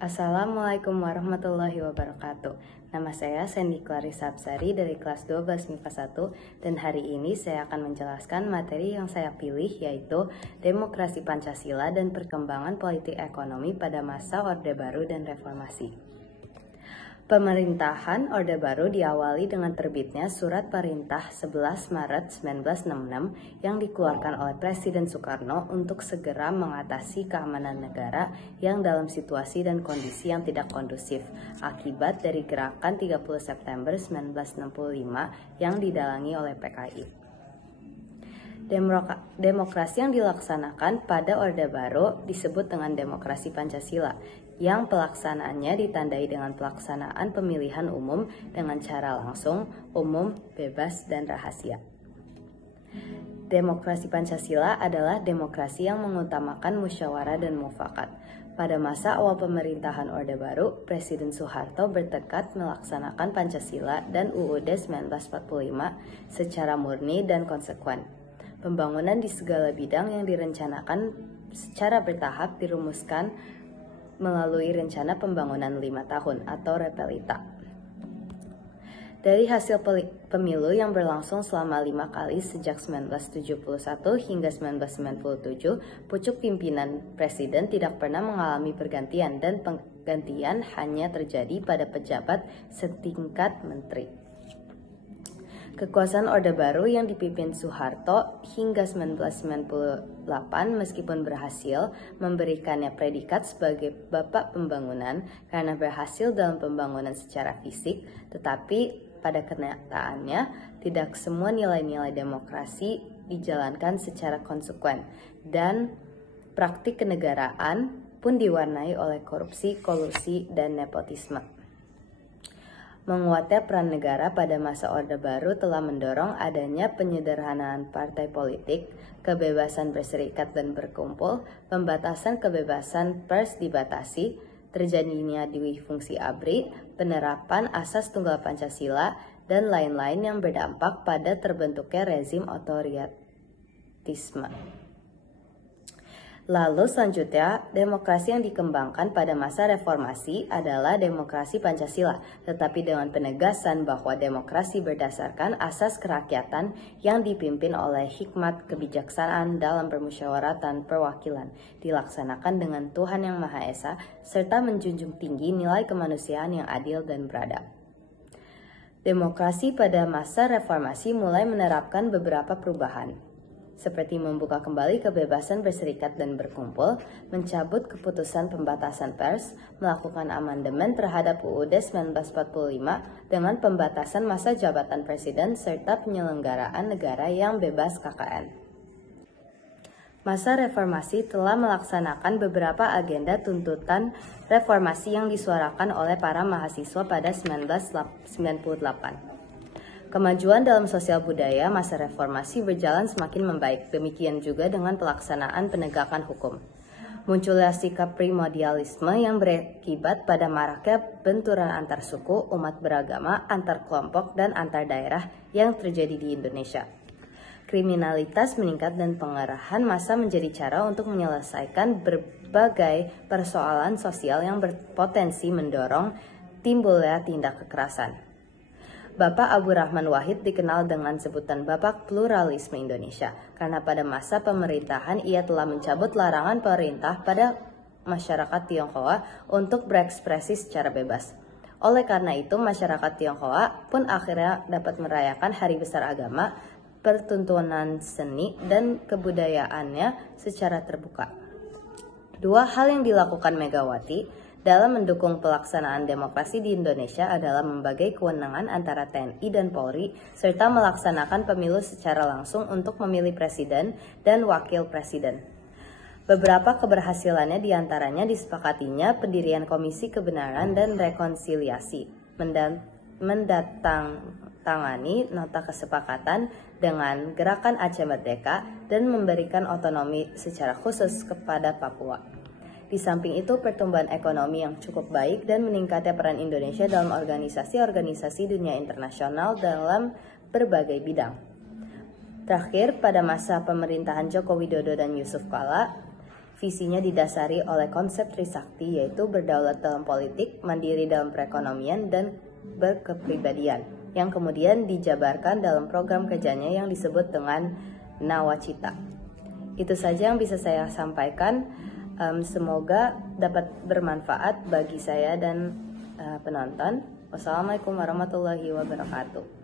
Assalamualaikum warahmatullahi wabarakatuh. Nama saya Sandy Clarissa Absari dari kelas 12 MIPA 1 dan hari ini saya akan menjelaskan materi yang saya pilih yaitu Demokrasi Pancasila dan Perkembangan Politik Ekonomi pada masa Orde Baru dan Reformasi. Pemerintahan Orde Baru diawali dengan terbitnya Surat Perintah 11 Maret 1966 yang dikeluarkan oleh Presiden Soekarno untuk segera mengatasi keamanan negara yang dalam situasi dan kondisi yang tidak kondusif akibat dari gerakan 30 September 1965 yang didalangi oleh PKI. Demokrasi yang dilaksanakan pada Orde Baru disebut dengan Demokrasi Pancasila, yang pelaksanaannya ditandai dengan pelaksanaan pemilihan umum dengan cara langsung, umum, bebas, dan rahasia. Demokrasi Pancasila adalah demokrasi yang mengutamakan musyawarah dan mufakat. Pada masa awal pemerintahan Orde Baru, Presiden Soeharto bertekad melaksanakan Pancasila dan UUD 1945 secara murni dan konsekuen. Pembangunan di segala bidang yang direncanakan secara bertahap dirumuskan melalui Rencana Pembangunan 5 Tahun atau Repelita. Dari hasil pemilu yang berlangsung selama 5 kali sejak 1971 hingga 1997, pucuk pimpinan presiden tidak pernah mengalami pergantian dan penggantian hanya terjadi pada pejabat setingkat menteri. Kekuasaan Orde Baru yang dipimpin Soeharto hingga 1998 meskipun berhasil memberikannya predikat sebagai Bapak Pembangunan karena berhasil dalam pembangunan secara fisik, tetapi pada kenyataannya tidak semua nilai-nilai demokrasi dijalankan secara konsekuen dan praktik kenegaraan pun diwarnai oleh korupsi, kolusi, dan nepotisme. Menguatnya peran negara pada masa Orde Baru telah mendorong adanya penyederhanaan partai politik, kebebasan berserikat dan berkumpul, pembatasan kebebasan pers dibatasi, terjadinya duifungsi ABRI, penerapan asas tunggal Pancasila, dan lain-lain yang berdampak pada terbentuknya rezim otoritarisme. Lalu selanjutnya, demokrasi yang dikembangkan pada masa reformasi adalah demokrasi Pancasila, tetapi dengan penegasan bahwa demokrasi berdasarkan asas kerakyatan yang dipimpin oleh hikmat kebijaksanaan dalam permusyawaratan perwakilan, dilaksanakan dengan Tuhan Yang Maha Esa, serta menjunjung tinggi nilai kemanusiaan yang adil dan beradab. Demokrasi pada masa reformasi mulai menerapkan beberapa perubahan, seperti membuka kembali kebebasan berserikat dan berkumpul, mencabut keputusan pembatasan pers, melakukan amandemen terhadap UUD 1945 dengan pembatasan masa jabatan presiden serta penyelenggaraan negara yang bebas KKN. Masa reformasi telah melaksanakan beberapa agenda tuntutan reformasi yang disuarakan oleh para mahasiswa pada 1998. Kemajuan dalam sosial budaya masa reformasi berjalan semakin membaik, demikian juga dengan pelaksanaan penegakan hukum. Munculnya sikap primordialisme yang berakibat pada maraknya benturan antar suku, umat beragama, antar kelompok, dan antar daerah yang terjadi di Indonesia. Kriminalitas meningkat dan pengerahan massa menjadi cara untuk menyelesaikan berbagai persoalan sosial yang berpotensi mendorong timbulnya tindak kekerasan. Bapak Abu Rahman Wahid dikenal dengan sebutan Bapak Pluralisme Indonesia karena pada masa pemerintahan ia telah mencabut larangan pemerintah pada masyarakat Tionghoa untuk berekspresi secara bebas. Oleh karena itu, masyarakat Tionghoa pun akhirnya dapat merayakan Hari Besar Agama, pertuntunan seni, dan kebudayaannya secara terbuka. Dua hal yang dilakukan Megawati dalam mendukung pelaksanaan demokrasi di Indonesia adalah membagi kewenangan antara TNI dan Polri, serta melaksanakan pemilu secara langsung untuk memilih presiden dan wakil presiden. Beberapa keberhasilannya diantaranya disepakatinya pendirian Komisi Kebenaran dan Rekonsiliasi, mendatangani nota kesepakatan dengan Gerakan Aceh Merdeka, dan memberikan otonomi secara khusus kepada Papua. Di samping itu, pertumbuhan ekonomi yang cukup baik dan meningkatnya peran Indonesia dalam organisasi-organisasi dunia internasional dalam berbagai bidang. Terakhir, pada masa pemerintahan Joko Widodo dan Yusuf Kala, Visinya didasari oleh konsep Trisakti, yaitu berdaulat dalam politik, mandiri dalam perekonomian, dan berkepribadian, yang kemudian dijabarkan dalam program kerjanya yang disebut dengan Nawacita. Itu saja yang bisa saya sampaikan. Semoga dapat bermanfaat bagi saya dan penonton. Wassalamualaikum warahmatullahi wabarakatuh.